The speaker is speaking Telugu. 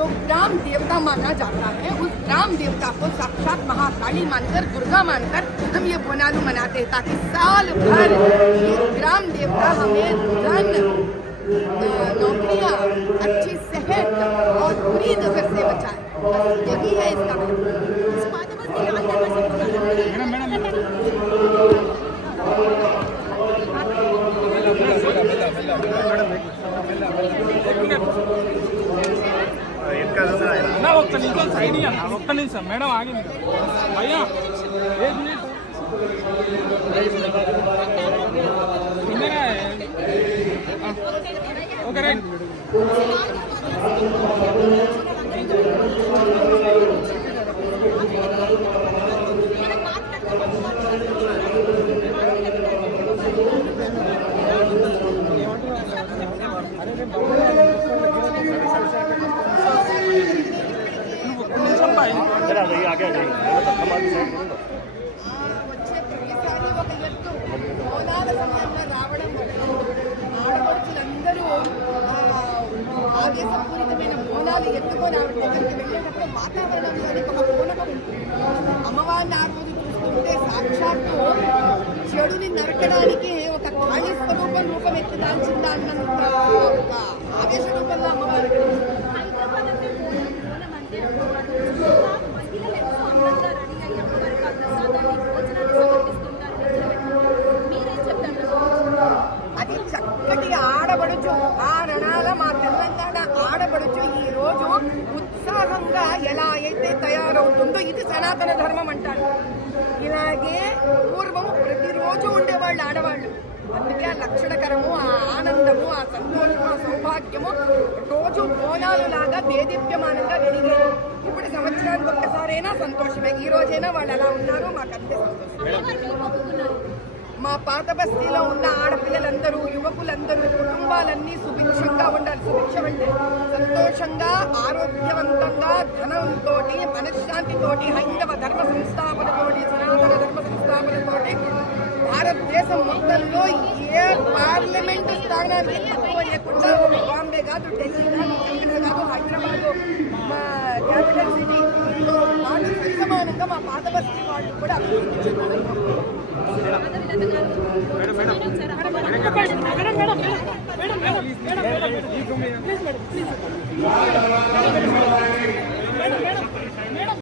जो ग्राम देवता माना जाता है, उस ग्राम देवता को साक्षात महाकाली मानकर, दुर्गा मानकर हम ये बोनालू मनाते हैं, ताकि साल भर ये ग्राम देवता हमें धन, नौकरियाँ, अच्छी सेहत और बुरी नजर से बचाए। यही है इसका ఒక్క నిమిషం సైడ్ అన్న, ఒక్క నిమిషం మేడం ఆగింది అయ్యా ఓకే రైట్ వచ్చే ప్రతిసారి ఒక ఎత్తు బోనాల సమయంలో రావడం ఆడపడుచులందరూ ఆవేశపూరితమైన బోనాలు ఎత్తుకొని ఆవిడ దగ్గరికి వెళ్ళేటప్పుడు వాతావరణంలోని ఒక పూనకం ఉంటుంది. అమ్మవారిని ఆ రోజు చూస్తుంటే సాక్షాత్తు చెడుని నరకడానికి ఒక ఖాళీ స్వరూపం రూపం ఎత్తి దాల్చిందా అన్నంత ఒక ఆవేశ రూపంలో అమ్మవారు అది చక్కటి ఆడబడుచు, ఆ రణాల మా తెలంగాణ ఆడబడుచు ఈ రోజు ఉత్సాహంగా ఎలా అయితే తయారవుతుందో ఇది సనాతన ధర్మం అంటారు. ఇలాగే పూర్వము ప్రతిరోజు ఉండేవాళ్ళు ఆడవాళ్ళు. అందుకే ఆ లక్షణకరము, ఆ ఆనందము, ఆ సంతోషము, ఆ సౌభాగ్యము రోజు బోనాలు లాగా దేదీప్యమానంగా వెలిగేది. ఇప్పుడు సంవత్సరానికి ఒక్కసారైనా సంతోషమే. ఈ రోజైనా వాళ్ళు ఎలా ఉన్నారు మాకు అంతే సంతోషం. మా పాత బస్తీలో ఉన్న ఆడపిల్లలందరూ, యువకులందరూ, కుటుంబాలన్నీ సుభిక్షంగా ఉండాలి. సుభిక్షం అంటే సంతోషంగా, ఆరోగ్యవంతంగా, ధనంతో, మనశ్శాంతితోటి, హైందవ ధర్మ సంస్థాపనతోటి, సనాతన ధర్మ సంస్థాపనతోటి భారతదేశం మొత్తంలో ఏ పార్లమెంటు స్థానానికి తక్కువ లేకుండా బాంబే కాదు, ఢిల్లీ కాదు, కలకత్తా కాదు, హైదరాబాదు మా క్యాపిటల్ సిటీలో పాటు సమానంగా మా పాత బస్తీ వాళ్ళు కూడా అభివృద్ధి చెందారు.